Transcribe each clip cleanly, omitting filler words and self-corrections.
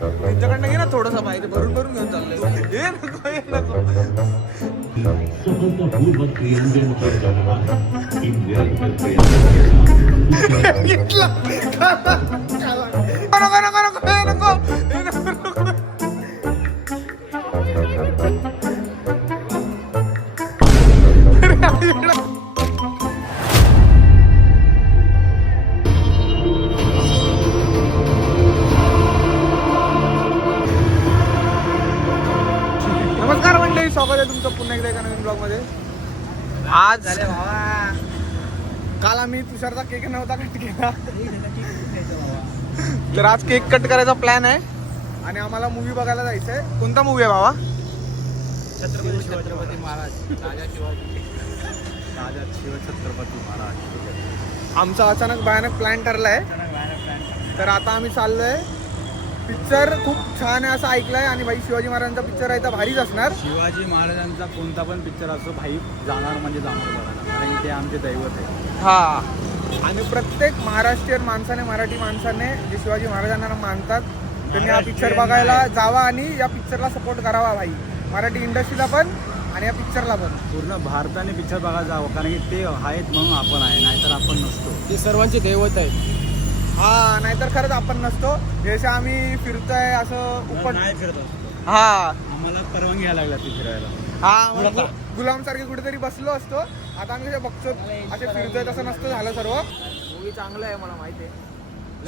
त्यांच्याकडनं घे ना थोडंसं माहिती भरून भरून घेऊन चाललंय हे नको हे नको घेतला नको नको नको हे नको हे नको नको नमस्कार मंडळी, स्वागत आहे तुमचं पुन्हा एकदा एका नवीन ब्लॉग मध्ये. आज काल आम्ही तुषारचा केक नव्हता कट केला तर आज केक कट करायचा प्लॅन आहे आणि आम्हाला मूवी बघायला जायचंय. कोणता मूवी आहे बाबा? छत्रपती महाराज, राजा शिवाजी, राजा छत्रपती महाराज. आमचा अचानक भयानक प्लॅन ठरलाय. तर आता आम्ही चाललोय. पिक्चर खूप छान आहे असं ऐकलंय आणि भाई शिवाजी महाराजांचा पिक्चर आहे तर भारीच असणार. शिवाजी महाराजांचा कोणता पण पिक्चर असो भाई जाणार म्हणजे जाणार बघायला, कारण ते आमचे दैवत आहे. हा, आणि प्रत्येक महाराष्ट्रीयन माणसाने, मराठी माणसाने जे शिवाजी महाराजांना मानतात त्यांनी हा पिक्चर बघायला जावा आणि या पिक्चरला सपोर्ट करावा भाई. मराठी इंडस्ट्रीला पण आणि या पिक्चरला पण. पूर्ण भारताने पिक्चर बघायला जावं, कारण की ते आहेत म्हणून आपण आहे, नाहीतर आपण नसतो. ते सर्वांचे दैवत आहेत. हा, नाहीतर खरंच आपण नसतो. जसे आम्ही फिरतोय असं उपर नाही फिरत असतो. हा, आम्हाला परवानगी घ्यायला लागला ती फिरायला. हा, गुलाम सारखे कुठेतरी बसलो असतो. आता आम्ही कसं बघतो असे फिरतोय तसं नसतं झालं सर्व. मूवी चांगलं आहे मला माहिती आहे.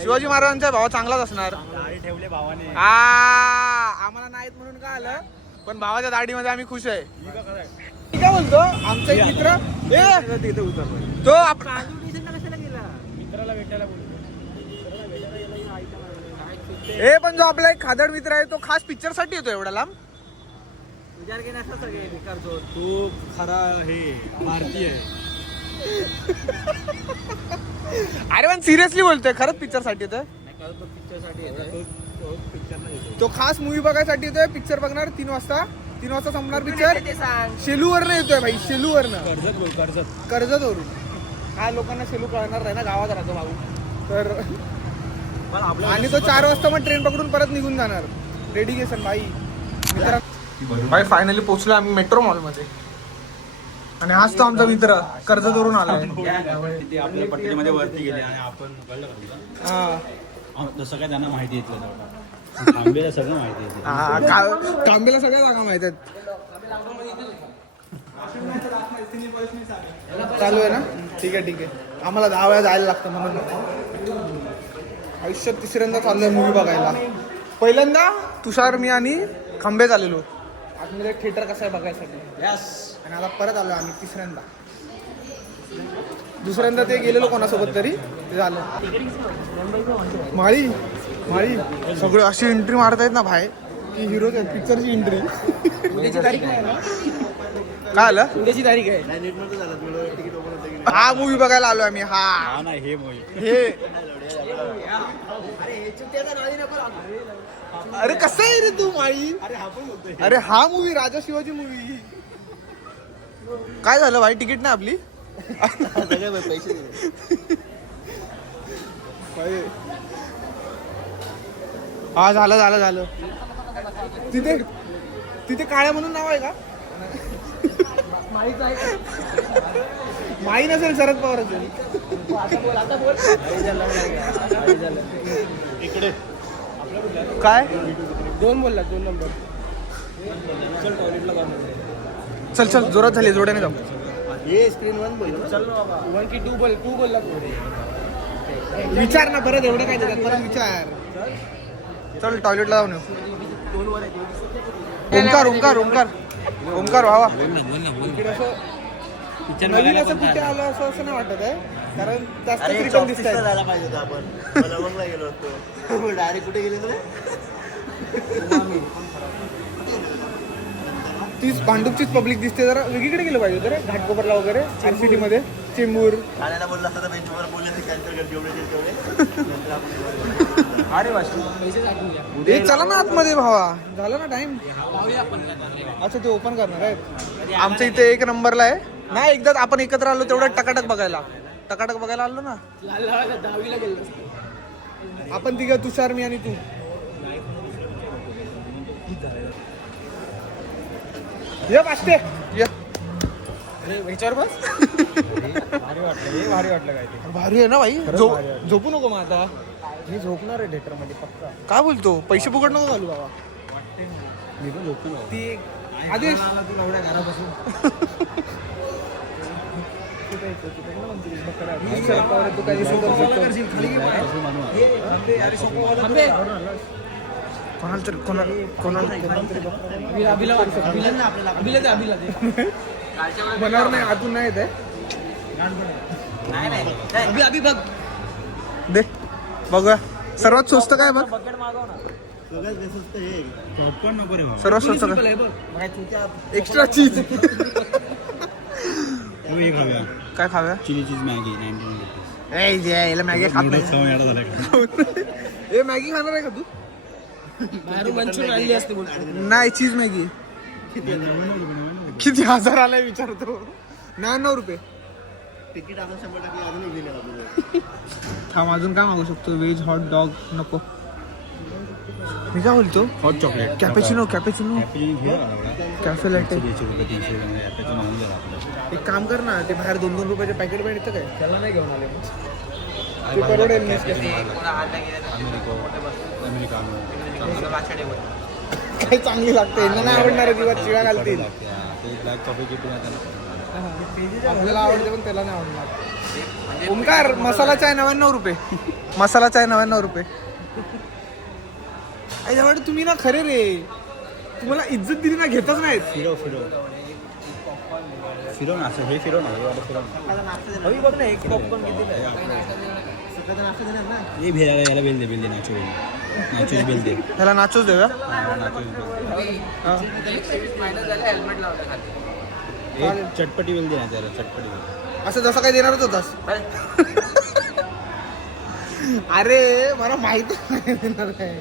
शिवाजी महाराजांचा भाव चांगलाच असणार. दाढी ठेवले भावाने. आम्हाला नाहीत म्हणून काय आलं, पण भावाच्या दाढीमध्ये आम्ही खुश आहे. मी काय बोलतो, आमचा एक मित्र तिथे उतरलो. तो आपण मित्राला भेटायला बोलतो. पण जो आपला एक खादड मित्र आहे तो खास पिक्चर साठी येतो एवढा लांब. विचार केला सगळे करतो तू खरा हे भारतीय आहे. अरे पण सिरियसली बोलतोय, खरंच पिक्चर साठी येतोय. पिक्चर साठी तो खास मूवी बघायसाठी येतोय. पिक्चर बघणार 3 वाजता. 3 वाजता संपणार पिक्चर. शेलूवरनं येतोय भाई, शेलूवरनं. कर्जतवरून. काय लोकांना शेलू कळणार नाही ना, गावात राहतो भाऊ. तर आणि तो 4 वाजता मग ट्रेन पकडून परत निघून जाणार. डेडिकेशन भाई. भाई फायनली पोहोचलो आम्ही मेट्रो मॉल मध्ये. आणि हाच तो आमचा मित्र कर्जतवरून आलाय. ते आपल्या पट्टीमध्ये वरती गेले आणि आपण कळलं का? तसं काय त्यांना माहिती आहे. तांबेला सगळं माहिती आहे. कांबेला सगळ्या जागा माहित आहेत. चालू आहे ना? ठीक आहे ठीक आहे. आम्हाला 10 वेळा जायला लागतं म्हणून. आयुष्यात 3ऱ्यांदा चाललोय मूवी बघायला. पहिल्यांदा तुषार, मी आणि खंबे चाललेलो आतमध्ये थिएटर कसं आहे बघायसाठी. आणि आता परत आलो आम्ही 3ऱ्यांदा. दुसऱ्यांदा ते गेलेलो कोणासोबत तरी ते झालं. माळी माळी सगळं अशी एंट्री मारतायत ना बाहेर की हिरोज आहेत पिक्चरची एंट्री. काय आलं? उद्याची तारीख आहे. हा मूवी बघायला आलो आम्ही. हा नाही हे हे अरे कसं आहे रे तू माळी? अरे हा मूवी राजा शिवाजी मूवी. काय झालं भाई, तिकीट नाही आपली? पैसे हा झालं झालं झालं. तिथे तिथे काळ्या म्हणून नाव आहे का? माही नसेल, शरद पवार असेल. इकडे काय 2 बोलला 2 नंबर. चल टॉयलेटला जाऊ. चल चल जोरात झाली, जोड्याने जाऊ. ये स्क्रीन 1 बोल. चल ना बाबा. 1 की 2 बोल. 2 बोलला. विचार ना परत, एवढं काय देतात परत विचार. चल टॉयलेटला जाऊन येऊ. ओंकार ओंकार ओंकार ओंकार भावा. इकडे असं नवीन असं कुठे आलं असं असं नाही वाटत आहे, कारण जास्त रिटर्न दिसत आहे. जायला पाहिजे होतं आपण. मला बघला गेलो होतो. डायरेक्ट कुठे गेले रे? तीच भांडूपचीच पब्लिक दिसते. जरा वेगळीकडे गेलं पाहिजे होतं रे, घाटकोपरला वगैरे, आरसीटी मध्ये, चेंबूर. ठाण्याला बोलला असता तर बेंचवर बोलले ते कॅन्सल कर जेवढे तेवढे. अरे वा, चला ना आतमध्ये भावा, झालं ना टाइम. अच्छा ते ओपन करणार आहेत. आमच्या इथे 1 नंबरला आहे ना. एकदा आपण एकत्र आलो तेवढं टकाटक बघायला आलो ना आपण तिघं, तुषार, मी आणि तू. ये पाचशे ये विचार बस भारी वाटलं काय ते भारी आहे ना भाई झोपू नको मग आता मी झोपणार आहे थिएटर मध्ये पक्का. काय बोलतो पैसे फुकट नको घालू बाबा मी पण झोपतो ना. ती आदेश तुला एवढ्या घरापासून तू काही मनावर नाही आतून नाही येत दे बघूया सर्वात स्वस्त काय बघ सगळ्यात बेस्ट हे पॉपकॉर्न नको रे बाबा. सर्वात स्वस्त काय एक्स्ट्रा चीज तू हे खाऊया काय खाव्या चिली चीज मॅगी 99 याला मॅगी खात नूडल्स खाऊन येडा झाला का? ए मॅगी खाणार आहे का तू बाहेरून मंचुरियन आणली असते बोलतो. नाही चीज मॅगी किती हजार आलाय विचारतो 99 रुपये तिकीट आपण 100% अजून एक दिलेलं आपल्याला. थांब अजून काय मागू शकतो व्हेज हॉट डॉग नको मी काय बोलतो hot chocolate cappuccino cappuccino cappuccino घे ना. कॅफे लॅटे 150 रुपये 300 रुपये कॅपेचिनो मागून द्या आपल्याला. एक काम कर ना ते बाहेर 2-2 रुपयाचे पॅकेट भेटतं काय त्याला नाही घेऊन आले ते परवडेल नाही काय चांगली लागते यांना नाही आवडणार किंवा चिळा घालतील ते ब्लॅक कॉफीची पिना त्याला आपल्याला आवडते पण त्याला नाही आवडणार ओमकार मसाला चाय 99 रुपये मसाला चाय 99 रुपये आई तुम्ही ना खरे रे तुम्हाला इज्जत दिली ना घेतच नाहीत फिरव ना असं हे फिरव ना हे वाला फिरव ना. हवी बघ ना एक पॉपकॉर्न किती सकाळचा नाश्ता देणार ना. हे भेला याला बेल दे नाचो बेल दे ह्याला नाचोच देऊया चटपटी बेल दे ना त्याला चटपटी बेल. असं जसं काही देणारच होतास अरे मला माहित नाही देणार काय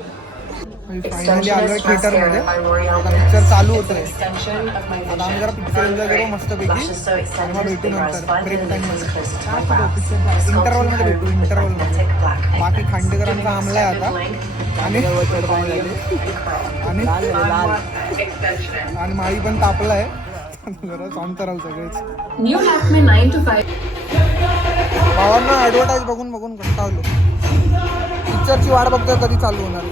फायनली आलोय थिएटर मध्ये आता पिक्चर चालू होतोय आता आम्ही जरा पिक्चर एन्जॉय करू मस्तपैकी आणि मग भेटू नंतर ब्रेक टाइम मध्ये इंटरवल मध्ये भेटू इंटरवल मध्ये बाकी खांडेकरांचा आमला आहे आता आणि आणि माळी पण तापलाय जरा शांत राहू सगळेच New Lakme 9 to 5. भावांना ऍडव्हर्टाईज बघून बघून कंटाळलो पिक्चरची वाट बघतोय कधी चालू होणार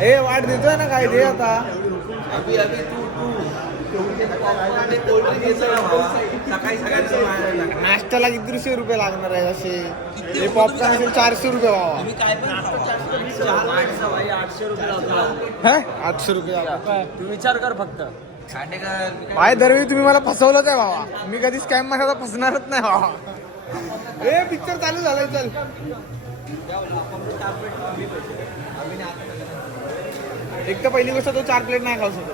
ए वाट देतोय ना काय दे आता नाश्त्याला किती रुपये लागणार आहे असे हे पॉपकॉर्न असेल 400 रुपये भावा 800 रुपये तू विचार कर फक्त काय दरवेळी तुम्ही मला फसवलं काय भावा मी कधी स्कॅम मध्ये फसणारच नाही भावा ए पिक्चर चालू झालाय चल एक तर पहिली गोष्ट तो 4 प्लेट नाही खाऊ शकत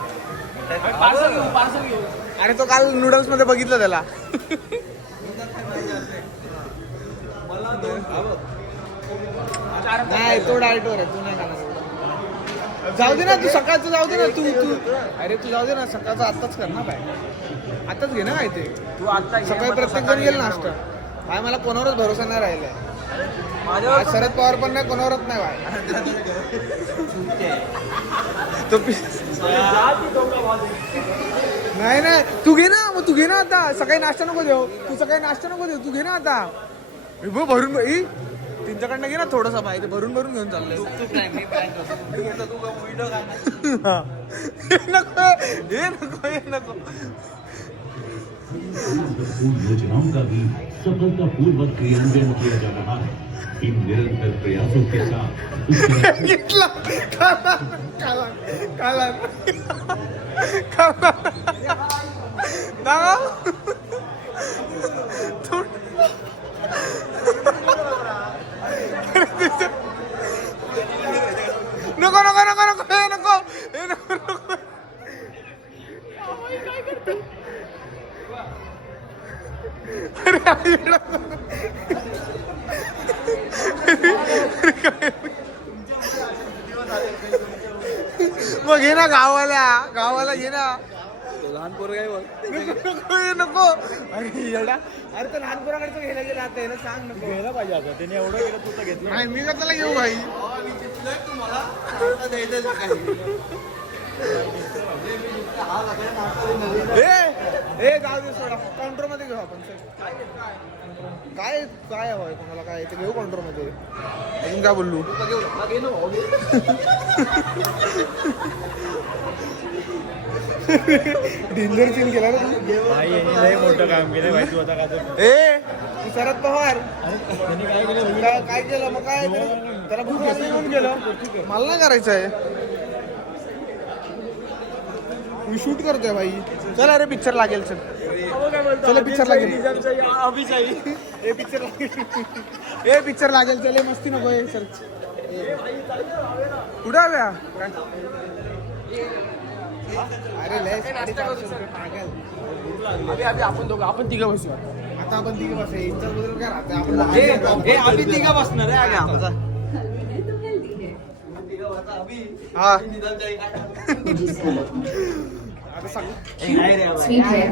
पार्सल घेऊ अरे तो काल नूडल्स मध्ये बघितलं त्याला नाही तो डाएट वर आहे तू नाही खाणार जाऊ दे ना तू सकाळचं जाऊ दे ना तू अरे तू जाऊ दे ना सकाळचं आत्ताच कर ना बाय आत्ताच घे ना काय ते तू आता सकाळी प्रत्येक जण गेल नाश्ता बाय मला कोणावरच भरोसा नाही राहिलाय आज शरद पवार पण नाही कोणावरच नाही बाय तो नाही नाही तू घे ना मग तू घे ना आता सकाळी नाश्ता नको देऊ तू सकाळी नाश्ता नको देऊ तू घे ना आता भरून त्यांच्याकडनं घे ना थोडंसं पाहिजे भरून भरून घेऊन चाललंय नको हे नको हे नको योजनाओं का भी सफलतापूर्वक क्रियान्वयन किया जा रहा है। इन निरंतर प्रयासों के साथ घेतला काला काला काला काला दाखव. नको नको नको नको हे नको हे नको नको. अरे मग घे ना गावाला घे ना. लहान पोरं काय बोल नको हे नको. अरे येडा अरे तर लहान पोराकडचं घ्यायला गेला आता याला सांग नको. घ्यायला पाहिजे आता त्याने एवढं केलं तू तर घेतलं नाही मी कशाला घेऊ भाई. ए जाऊ दे सोडा काउंटर मध्ये घेऊ आपण सर. काय काय हवंय तुम्हाला काय ते घेऊ काउंटर मध्ये. अजून काय बोलू डेंजर सीन केला ना तू. भाई यांनी लय मोठं काम केलं भाई तू आता काय ए तू शरद पवार त्यांनी काय केलं काय केलं मग काय त्याला भूक लागली म्हणून गेलं. मला नाही करायचं आहे. मी शूट करतोय भाई. चल अरे पिक्चर लागेल चल. चल पिक्चर लागेल. ए पिक्चर लागेल. ए पिक्चर लागेल चल. मस्ती नको आहे सर. कुठं आल्या अरे लय पागल. आपण दोघं आपण तिघं बसू. आता आपण तिघे बस इच्छा बदल काय राहते आपण. आम्ही तिघं बसणार आहे आमचा. हा Sweet hair.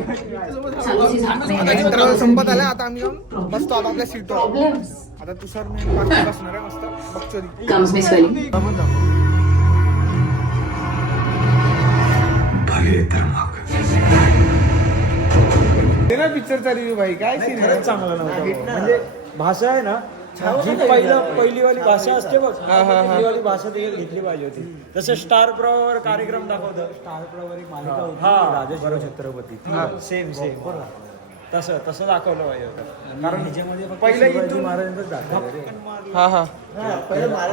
Chalosi's आता इंटरव्ह्यू संपत आला. आता आम्ही जाऊन बसतो आपल्या सीटवर. problems. आता तुषार मी बाकी बसणार आहे मस्त बकचोदी. Comes Miss Welly. ते ना पिक्चरचा रिव्ह्यू भाई काय सीन आहे. चांगलं नव्हतं म्हणजे भाषा आहे ना जी पहिलीवाली भाषा असते बघ पहिलीवाली भाषा देखील घेतली पाहिजे होती. जसं स्टार प्रवाहावर कार्यक्रम दाखवतं. स्टार प्रवाहावर एक मालिका होती राजेश छत्रपती सेम तसं तसं दाखवलं पाहिजे होतं. कारण ह्याच्यामध्ये पहिलं शिवाजी महाराजांचंच दाखवलं हा हा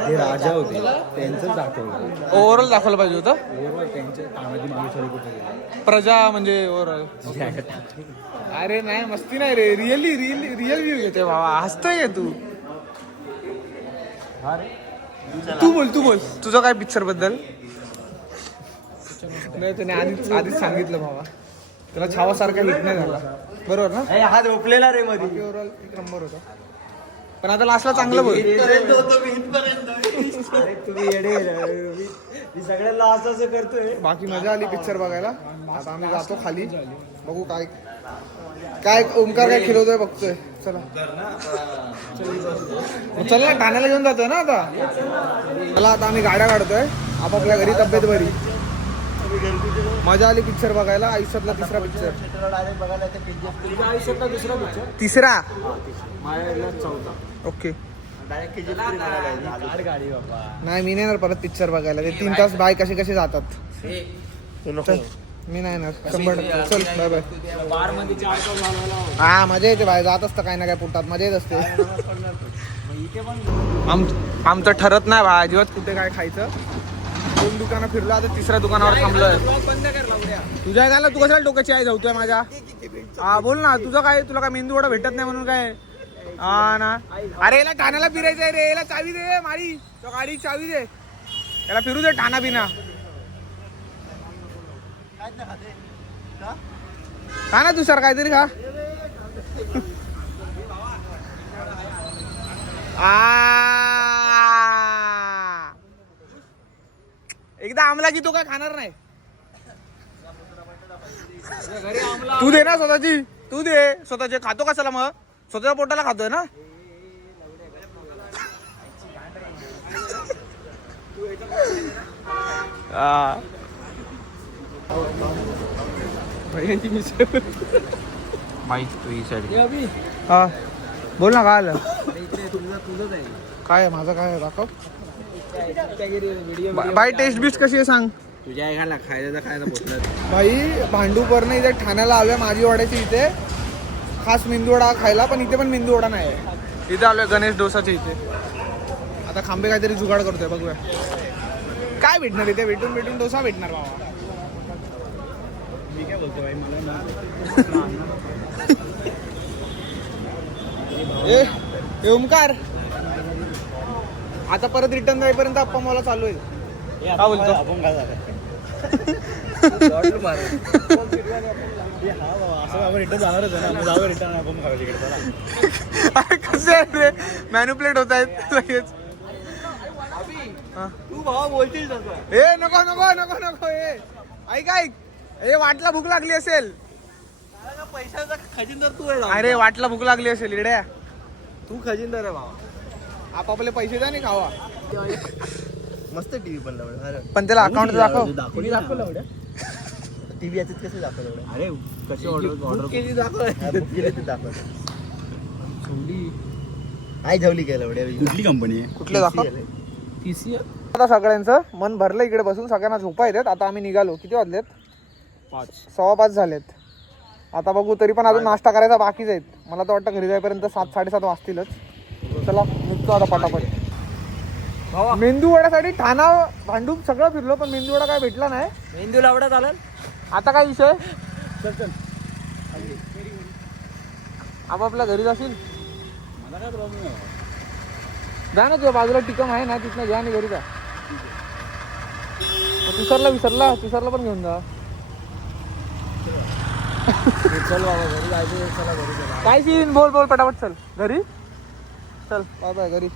हे राजा होते त्यांचंच दाखवलं. ओव्हरऑल दाखवलं पाहिजे होतं. ओव्हरऑल त्यांच्या तानाजी मालुसरे कुठे गेले प्रजा म्हणजे ओव्हरऑल. अरे नाही मस्ती नाही रे. रिअल व्ह्यू घेते भावा. हसतोय तू. तू बोल तुझं काय पिक्चर बद्दल. नाही त्याने आधीच सांगितलं भावा. त्याला छावासारखा हिट नाही झाला बरोबर ना. हा झोपलेला रे मध्ये. ओव्हरऑल एक नंबर होता. पण आता लास्टला चांगलं बोल. तुम्ही येडे मी सगळ्यांना असं असं करतोय. बाकी मजा आली पिक्चर बघायला. आता आम्ही जातो खाली बघू काय काय ओमकार काय खिलवतोय बघतोय. चला चल ना ठाण्याला घेऊन जातोय ना आता. चला आता आम्ही गाड्या काढतोय आपापल्या घरी. तब्येत बरी. मजा आली पिक्चर बघायला. आयुष्यातला तिसरा पिक्चर. आयुष्यातला दुसरा पिक्चर. तिसरा माझ्या चौथा. ओके. गाडी बाबा. नाही मी नाही येणार परत पिक्चर बघायला. ते 3 तास बाय कसे जातात. चल, मी नाही येणार 100%. चल बाय बाय. बार मध्ये 4 तास घालवायला. हा मजा येते बाय. जात असतं काही ना काय पोटात मजा येत असते. आमचं ठरत नाही बा अजिबात कुठे काय खायचं. 2 दुकानं फिरलो. आता 3ऱ्या दुकानावर थांबलोय. बंद कर लावड्या. तुझ्या गायला तू कशाला डोक्याची आई जाऊतोय माझ्या. हा बोल ना. तुझं काय तुला काय मेंदू वडा भेटत नाही म्हणून काय. हा ना. अरे याला ठाण्याला फिरायचंय रे. याला चावी दे मारी. तो गाडी चावी दे. याला फिरू दे ठाणा बिना. खा ना तुषार काहीतरी खा. एकदा आमला की तो काय खाणार नाही. तू दे ना स्वतःची. तू दे स्वतःचे. खातो कशाला मग. स्वतःच्या पोटाला खातोय ना. हा बोल ना. काय आलं काय माझं काय दाखव. बाय टेस्ट बिस्ट कशी आहे सांग. तुझ्या एखादा खायला पोचलं. भाई भांडूपवरनं इथे ठाण्याला आलोय माझी वड्याची इथे खास मेंदू वडा खायला. पण इथे पण मेंदू वडा नाही आहे. इथे आलोय गणेश डोसाच्या इथे. आता खांबे काहीतरी जुगाड करतोय, बघूया काय भेटणार इथे. भेटून डोसा भेटणार बाबा. मी काय बोलतो भाई, मला ए ओमकार, आता परत रिटर्न जाईपर्यंत अप्पा मला चालू आहे. काय बोलतो? आपण काय झालं रिटर्न जाणारच आहे ना, जाऊ रिटर्न आपण खाऊ तिकडे चला. अरे कसे आहेत रे, मॅन्युप्लेट होत आहेत लगेच. तू भावा बोलतील ए नको नको नको नको. ऐक ए वाटला भूक लागली असेल. पैशाचा खजिनदार तू आहे. अरे वाटला भूक लागली असेल इड्या. तू खजिनदार आहे भावा. आपापले पैसे द्या नाही खावा. मस्त टीव्ही पण लावलं. पण त्याला अकाउंट दाखव. दाखवलं टीव्ही याच्यात कसं दाखवलं? अरे कशी ऑर्डर केली दाखवलं. आई ठेवली काय एवढ्या कुठली कंपनी आहे? कुठलं दाखव. आता सगळ्यांचं मन भरलं इकडे बसून, सगळ्यांना झोपा येतात. आता आम्ही निघालो. किती वाजलेत? 5:15 झालेत. आता बघू, तरी पण अजून नाश्ता करायचा बाकीच आहेत. मला तर वाटतं घरी जाईपर्यंत 7-7:30 वाजतीलच. चला निघतो आता पटापट. मेंदू वड्यासाठी ठाणा भांडूप सगळं फिरलो, पण मेंदू वडा काय भेटला नाही. मेंदू लावडा चालेल. आता काय विषय, आपापल्या घरी जाशील. मला काय प्रॉब्लेम आहे. जा ना, तुझ्या बाजूला टिकम आहे ना, तिथनं घ्या आणि घरी जा. तुषारला पण घेऊन जा. चल बाबा घरी जायचं, चला घरी चला. काय सीन, बोल पटापट. चल घरी, चल बाय बाय घरी.